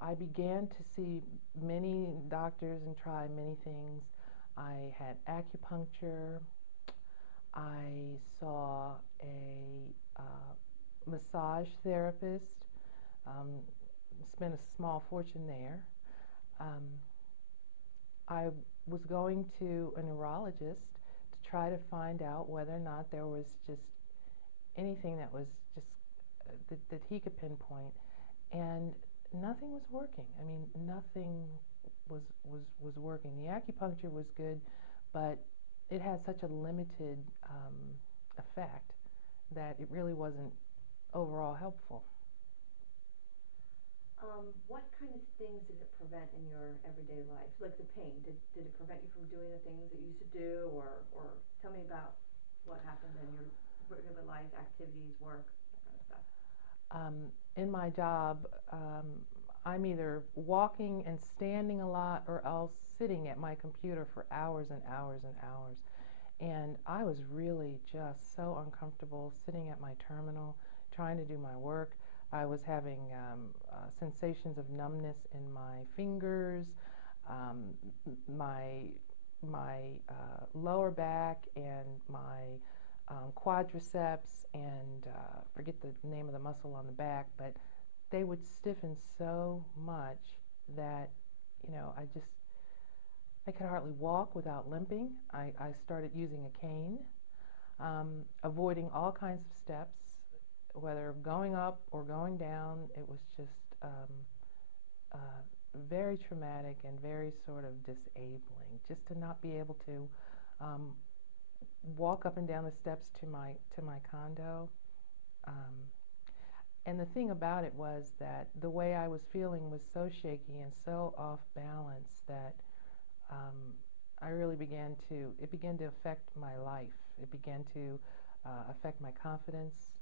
I began to see many doctors and try many things. I had acupuncture. I saw a massage therapist. Um, Spent a small fortune there. Um, I was going to a neurologist to try to find out whether or not there was just anything that was just that he could pinpoint, and nothing was working. I mean, nothing was working. The acupuncture was good, but it had such a limited effect that it really wasn't overall helpful. What kind of things did it prevent in your everyday life? Like the pain, did it prevent you from doing the things that you used to do, or tell me about what happened in your regular life, activities, work, that kind of stuff. In my job, I'm either walking and standing a lot or else sitting at my computer for hours and hours and hours. And I was really just so uncomfortable sitting at my terminal trying to do my work. I was having sensations of numbness in my fingers, um, my lower back, and my quadriceps, and forget the name of the muscle on the back, but they would stiffen so much that I could hardly walk without limping. I started using a cane, avoiding all kinds of steps, whether going up or going down. It was just very traumatic and very sort of disabling, just to not be able to um, walk up and down the steps to my condo. Um, and the thing about it was that the way I was feeling was so shaky and so off balance that I really it began to affect my life. It began to affect my confidence.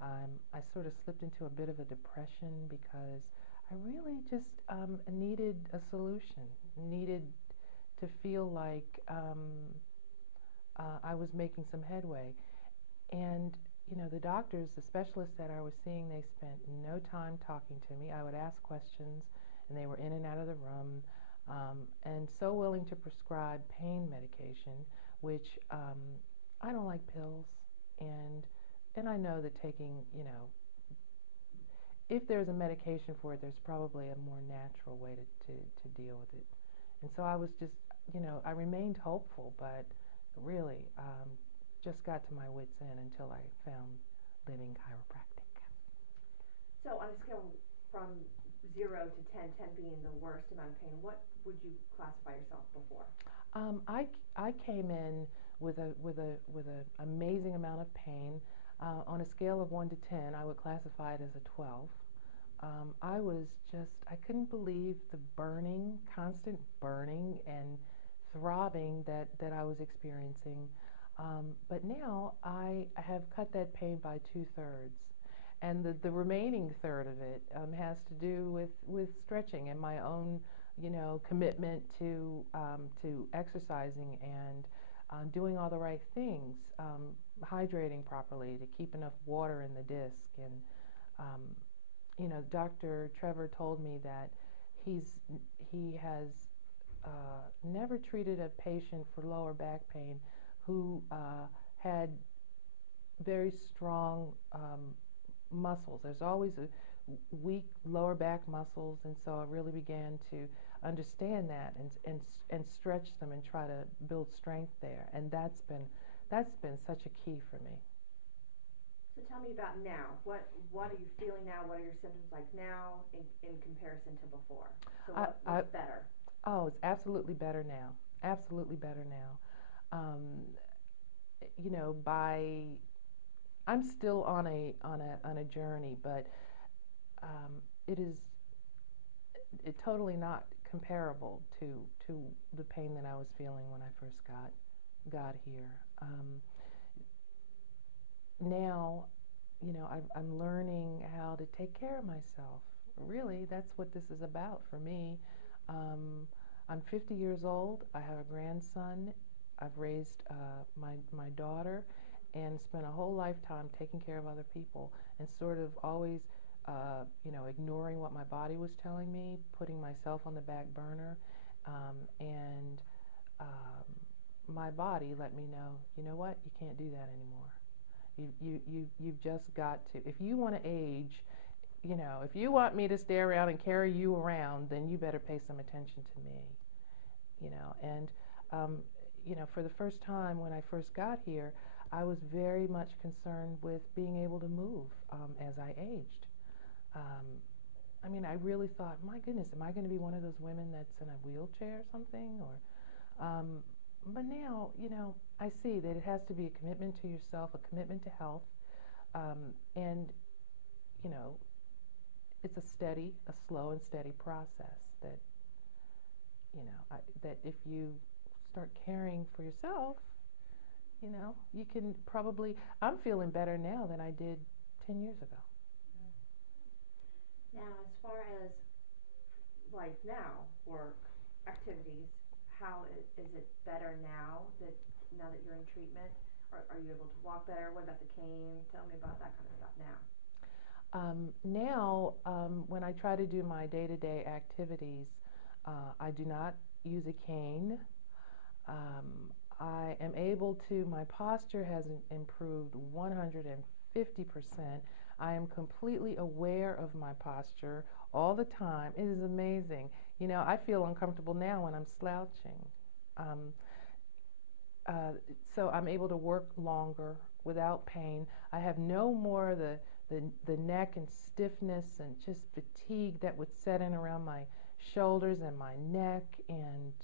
I sort of slipped into a bit of a depression because I really just needed a solution, needed to feel like I was making some headway. And, the doctors, the specialists that I was seeing, they spent no time talking to me. I would ask questions, and they were in and out of the room, and so willing to prescribe pain medication, which I don't like pills, and I know that taking, if there's a medication for it, there's probably a more natural way to deal with it. And so I was just, I remained hopeful, but really just got to my wits' end until I found living chiropractic. So on a scale from 0 to 10, 10 being the worst amount of pain, what would you classify yourself before? I came in with a amazing amount of pain. On a scale of 1 to 10, I would classify it as a 12. I couldn't believe the burning, constant burning and throbbing that I was experiencing. But now I have cut that pain by 2/3. And the remaining third of it has to do with stretching and my own, commitment to exercising and doing all the right things, hydrating properly to keep enough water in the disc. And Dr. Trevor told me that he has never treated a patient for lower back pain who had very strong muscles. There's always a weak lower back muscles, and so I really began to understand that and stretch them and try to build strength there. And that's been such a key for me. So tell me about now. What are you feeling now? What are your symptoms like now in comparison to before? So what's better? Oh, it's absolutely better now. Absolutely better now. I'm still on a journey, but it is totally not comparable to the pain that I was feeling when I first got here. Now, I'm learning how to take care of myself. Really, that's what this is about for me. I'm 50 years old. I have a grandson. I've raised my daughter and spent a whole lifetime taking care of other people and sort of always ignoring what my body was telling me, putting myself on the back burner, and my body let me know, you know what, you can't do that anymore. You've just got to, if you want to age, if you want me to stay around and carry you around, then you better pay some attention to me, and for the first time when I first got here, I was very much concerned with being able to move as I aged. I really thought, my goodness, am I going to be one of those women that's in a wheelchair or something? But now, I see that it has to be a commitment to yourself, a commitment to health, and, it's a slow and steady process that, that if you start caring for yourself, you can probably, I'm feeling better now than I did 10 years ago. Now, as far as life now, work, activities, how is it better now that you're in treatment? Are you able to walk better? What about the cane? Tell me about that kind of stuff now. Now, when I try to do my day-to-day activities, I do not use a cane. I am able to, my posture has improved 150%. I am completely aware of my posture all the time. It is amazing. I feel uncomfortable now when I'm slouching. So I'm able to work longer without pain. I have no more the neck and stiffness and just fatigue that would set in around my shoulders and my neck, and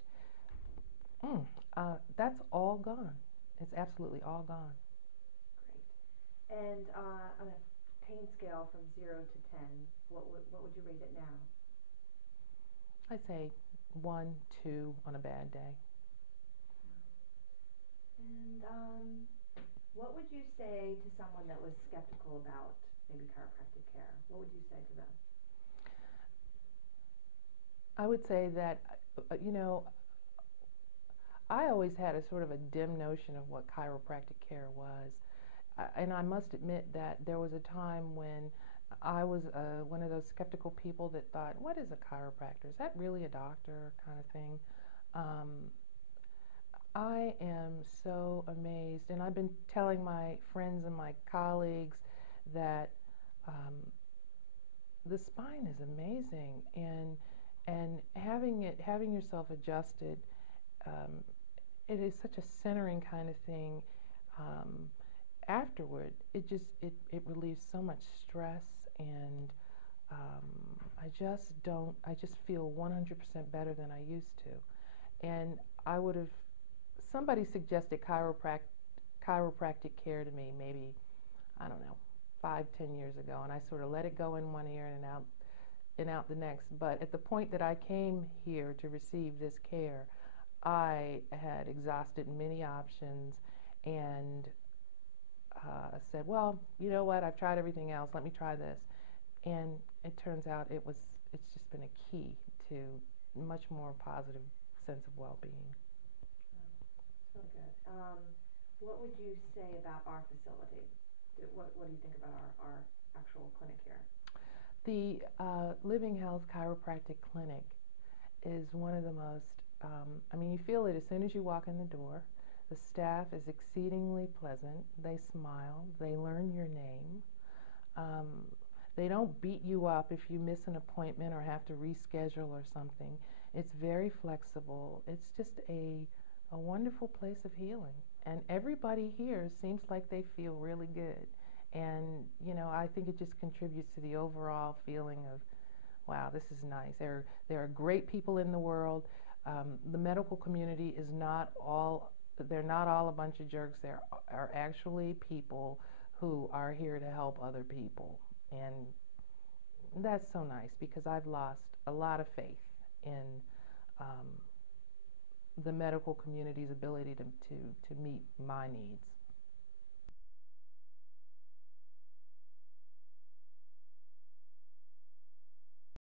that's all gone. It's absolutely all gone. Great. And on a pain scale from 0 to 10, what would you rate it now? I'd say 1, 2 on a bad day. And what would you say to someone that was skeptical about maybe chiropractic care? What would you say to them? I would say that, I always had a sort of a dim notion of what chiropractic care was. And I must admit that there was a time when I was one of those skeptical people that thought, what is a chiropractor? Is that really a doctor kind of thing? I am so amazed, and I've been telling my friends and my colleagues that the spine is amazing, and having yourself adjusted, it is such a centering kind of thing. Afterward, it relieves so much stress, and I just feel 100% better than I used to. And somebody suggested chiropractic care to me maybe, I don't know, 5, 10 years ago, and I sort of let it go in one ear and out the next. But at the point that I came here to receive this care, I had exhausted many options, and said, well, you know what, I've tried everything else, let me try this. And it turns out it's just been a key to much more positive sense of well-being. So good. What would you say about our facility? What do you think about our actual clinic here? The Living Health Chiropractic Clinic is one of the most, you feel it as soon as you walk in the door. The staff is exceedingly pleasant. They smile. They learn your name. They don't beat you up if you miss an appointment or have to reschedule or something. It's very flexible. It's just a wonderful place of healing. And everybody here seems like they feel really good. And, I think it just contributes to the overall feeling of, wow, this is nice. There are great people in the world. The medical community is they're not all a bunch of jerks. There are actually people who are here to help other people. And that's so nice, because I've lost a lot of faith in the medical community's ability to meet my needs.